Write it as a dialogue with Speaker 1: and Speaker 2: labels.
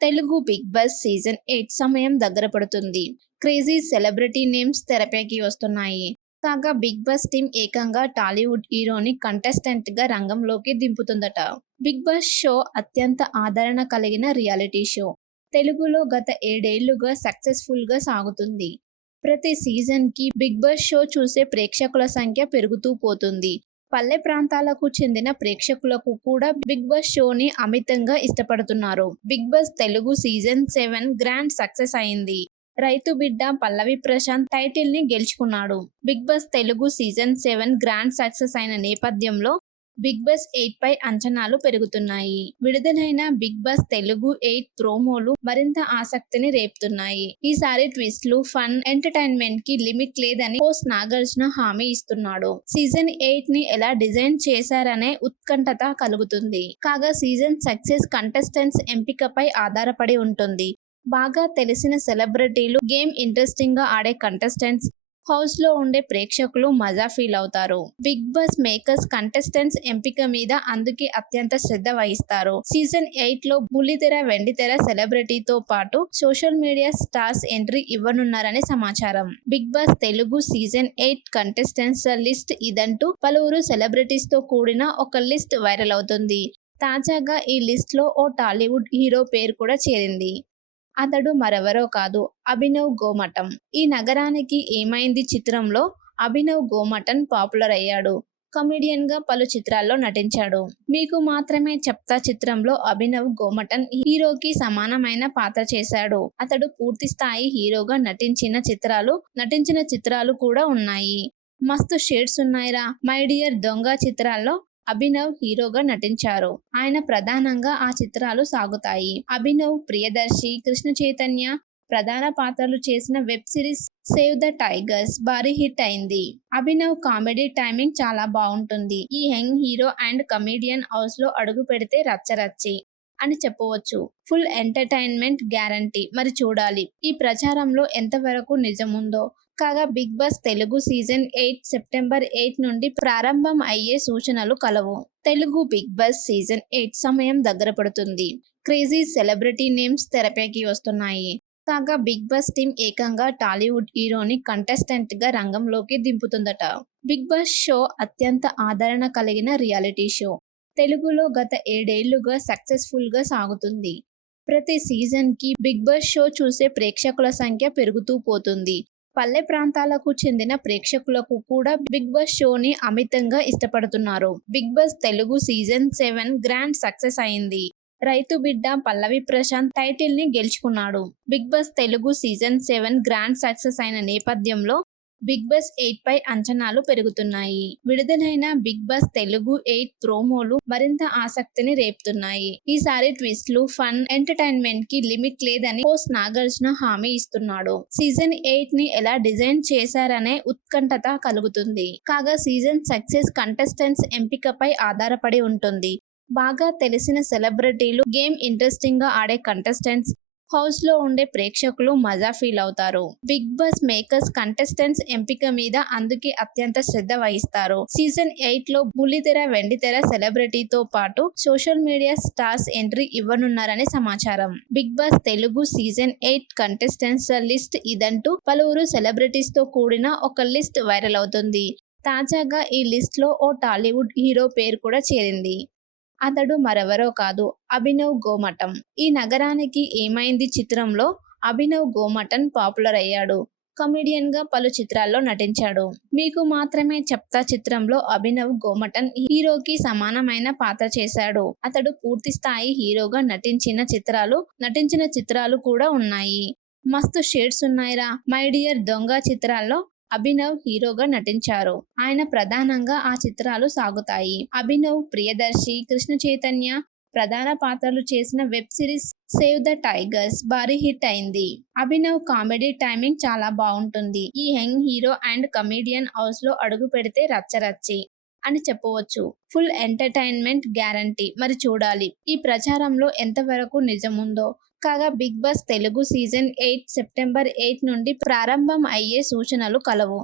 Speaker 1: Telugu Bigg Boss season eight సమయం దగ్గర పడుతుంది. క్రేజీ సెలబ్రిటీ నేమ్స్ తెరపైకి వస్తున్నాయి. కాగా బిగ్ బాస్ టీం ఏకంగా టాలీవుడ్ హీరోని కంటెస్టెంట్గా రంగంలోకి దింపుతుందట. బిగ్ బాస్ షో అత్యంత ఆదరణ కలిగిన రియాలిటీ షో. తెలుగులో గత ఏడేళ్ళుగా సక్సెస్ఫుల్గా సాగుతుంది. ప్రతి సీజన్కి బిగ్ బాస్ షో చూసే ప్రేక్షకుల సంఖ్య పెరుగుతూ పోతుంది. పల్లె ప్రాంతాలకు చెందిన ప్రేక్షకులకు కూడా బిగ్ బాస్ షోని అమితంగా ఇష్టపడుతున్నారు. Bigg Boss Telugu season seven grand success అయింది. రైతు బిడ్డ పల్లవి ప్రశాంత్ టైటిల్ని గెలుచుకున్నాడు. Bigg Boss Telugu season seven grand success అయిన నేపథ్యంలో బిగ్ బాస్ ఎయిట్ పై అంచనాలు పెరుగుతున్నాయి. విడుదలైన బిగ్ బాస్ తెలుగు ఎయిట్ ప్రోమోలు మరింత ఆసక్తిని రేపుతున్నాయి. ఈసారి ట్విస్ట్లు ఫన్ ఎంటర్టైన్మెంట్కి లిమిట్ లేదని పోస్ట్ నాగార్జున హామీ ఇస్తున్నాడు. సీజన్ ఎయిట్ని ఎలా డిజైన్ చేశారనే ఉత్కంఠత కలుగుతుంది. కాగా సీజన్ సక్సెస్ కంటెస్టెంట్స్ ఎంపికపై ఆధారపడి ఉంటుంది. బాగా తెలిసిన సెలబ్రిటీలు గేమ్ ఇంట్రెస్టింగ్గా ఆడే కంటెస్టెంట్స్ హౌస్లో ఉండే ప్రేక్షకులు మజా ఫీల్ అవుతారు. బిగ్ బాస్ మేకర్స్ కంటెస్టెంట్స్ ఎంపిక మీద అందుకే అత్యంత శ్రద్ధ వహిస్తారు. సీజన్ ఎయిట్లో బుల్లితెర వెండితెర సెలబ్రిటీతో పాటు సోషల్ మీడియా స్టార్స్ ఎంట్రీ ఇవ్వనున్నారని సమాచారం. Bigg Boss Telugu season eight contestants list ఇదంటూ పలువురు సెలబ్రిటీస్తో కూడిన ఒక లిస్ట్ వైరల్ అవుతుంది. తాజాగా ఈ లిస్ట్లో ఓ టాలీవుడ్ హీరో పేరు కూడా చేరింది. అతడు మరెవరో కాదు అభినవ్ గోమటం. ఈ నగరానికి ఏమైంది చిత్రంలో? అభినవ్ గోమటన్ పాపులర్ అయ్యాడు. కమెడియన్గా పలు చిత్రాల్లో నటించాడు. మీకు మాత్రమే చెప్తా చిత్రంలో అభినవ్ గోమటన్ హీరోకి సమానమైన పాత్ర చేశాడు. అతడు పూర్తి స్థాయి హీరోగా నటించిన చిత్రాలు నటించిన చిత్రాలు కూడా ఉన్నాయి. మస్తు షేడ్స్ ఉన్నాయిరా మై డియర్ దొంగ చిత్రాల్లో అభినవ్ హీరోగా నటించారు. ఆయన ప్రధానంగా ఆ చిత్రాలు సాగుతాయి. అభినవ్ ప్రియదర్శి కృష్ణ చైతన్య ప్రధాన పాత్రలు చేసిన web series save the tigers భారీ హిట్ అయింది. అభినవ్ కామెడీ టైమింగ్ చాలా బాగుంటుంది. ఈ యంగ్ హీరో అండ్ కమెడియన్ హౌస్లో అడుగు పెడితే రచ్చరచ్చి అని చెప్పవచ్చు. Full entertainment guarantee. మరి చూడాలి. ఈ ప్రచారంలో ఎంతవరకు నిజముందో కాగా Bigg Boss Telugu season eight September eight నుండి ప్రారంభం అయ్యే సూచనలు కలవు. Telugu Bigg Boss season eight సమయం దగ్గర పడుతుంది. క్రేజీ సెలబ్రిటీ నేమ్స్ తెరపైకి వస్తున్నాయి. కాగా బిగ్ బాస్ టీం ఏకంగా టాలీవుడ్ హీరోని కంటెస్టెంట్గా రంగంలోకి దింపుతుందట. బిగ్ బాస్ షో అత్యంత ఆదరణ కలిగిన రియాలిటీ షో. తెలుగులో గత ఏడేళ్ళుగా సక్సెస్ఫుల్గా సాగుతుంది. ప్రతి సీజన్కి బిగ్ బాస్ షో చూసే ప్రేక్షకుల సంఖ్య పెరుగుతూ పోతుంది. పల్లె ప్రాంతాలకు చెందిన ప్రేక్షకులకు కూడా బిగ్ బాస్ షోని అమితంగా ఇష్టపడుతున్నారు. Bigg Boss Telugu season seven grand success అయింది. రైతు బిడ్డ పల్లవి ప్రశాంత్ టైటిల్ని గెలుచుకున్నాడు. Bigg Boss Telugu season seven grand success అయిన నేపథ్యంలో బిగ్ బాస్ ఎయిట్ పై అంచనాలు పెరుగుతున్నాయి. విడుదలైన బిగ్ బాస్ తెలుగు ఎయిట్ ప్రోమోలు మరింత ఆసక్తిని రేపుతున్నాయి. ఈసారి ట్విస్ట్లు ఫన్ ఎంటర్టైన్మెంట్కి లిమిట్ లేదని పోస్ట్ నాగార్జున హామీ ఇస్తున్నాడు. సీజన్ ఎయిట్ని ఎలా డిజైన్ చేశారనే ఉత్కంఠత కలుగుతుంది. కాగా సీజన్ సక్సెస్ కంటెస్టెంట్స్ ఎంపికపై ఆధారపడి ఉంటుంది. బాగా తెలిసిన సెలబ్రిటీలు గేమ్ ఇంట్రెస్టింగ్గా ఆడే కంటెస్టెంట్స్ హౌస్లో ఉండే ప్రేక్షకులు మజా ఫీల్ అవుతారు. బిగ్ బాస్ మేకర్స్ కంటెస్టెంట్స్ ఎంపిక మీద అందుకే అత్యంత శ్రద్ధ వహిస్తారు. సీజన్ ఎయిట్లో బుల్లితెర వెండితెర సెలబ్రిటీతో పాటు సోషల్ మీడియా స్టార్స్ ఎంట్రీ ఇవ్వనున్నారని సమాచారం. Bigg Boss Telugu season eight contestants list ఇదంటూ పలువురు సెలబ్రిటీస్తో కూడిన ఒక లిస్ట్ వైరల్ అవుతుంది. తాజాగా ఈ లిస్ట్లో ఓ టాలీవుడ్ హీరో పేరు కూడా చేరింది. అతడు మరెవరో కాదు. అభినవ్ గోమఠం ఈ నగరానికి ఏమైంది చిత్రంలో? అభినవ్ గోమఠన్ పాపులర్ అయ్యాడు. కమెడియన్గా పలు చిత్రాల్లో నటించాడు. మీకు మాత్రమే చెప్తా చిత్రంలో అభినవ్ గోమటన్ హీరోకి సమానమైన పాత్ర చేశాడు. అతడు పూర్తి స్థాయి హీరోగా నటించిన చిత్రాలు నటించిన చిత్రాలు కూడా ఉన్నాయి. మస్తు షేడ్స్ ఉన్నాయిరా. మై డియర్ దొంగ చిత్రాల్లో అభినవ్ హీరోగా నటించారు. ఆయన ప్రధానంగా ఆ చిత్రాలు సాగుతాయి. అభినవ్ ప్రియదర్శి కృష్ణ చైతన్య ప్రధాన పాత్రలు చేసిన web series Save the Tigers భారీ హిట్ అయింది. అభినవ్ కామెడీ టైమింగ్ చాలా బాగుంటుంది. ఈ యంగ్ హీరో అండ్ కమెడియన్ హౌస్లో అడుగు పెడితే రచ్చరచ్చి అని చెప్పవచ్చు. Full entertainment guarantee. మరి చూడాలి. ఈ ప్రచారంలో ఎంతవరకు నిజముందో కాగా Bigg Boss Telugu season eight September eight నుండి ప్రారంభం అయ్యే సూచనలు కలవు.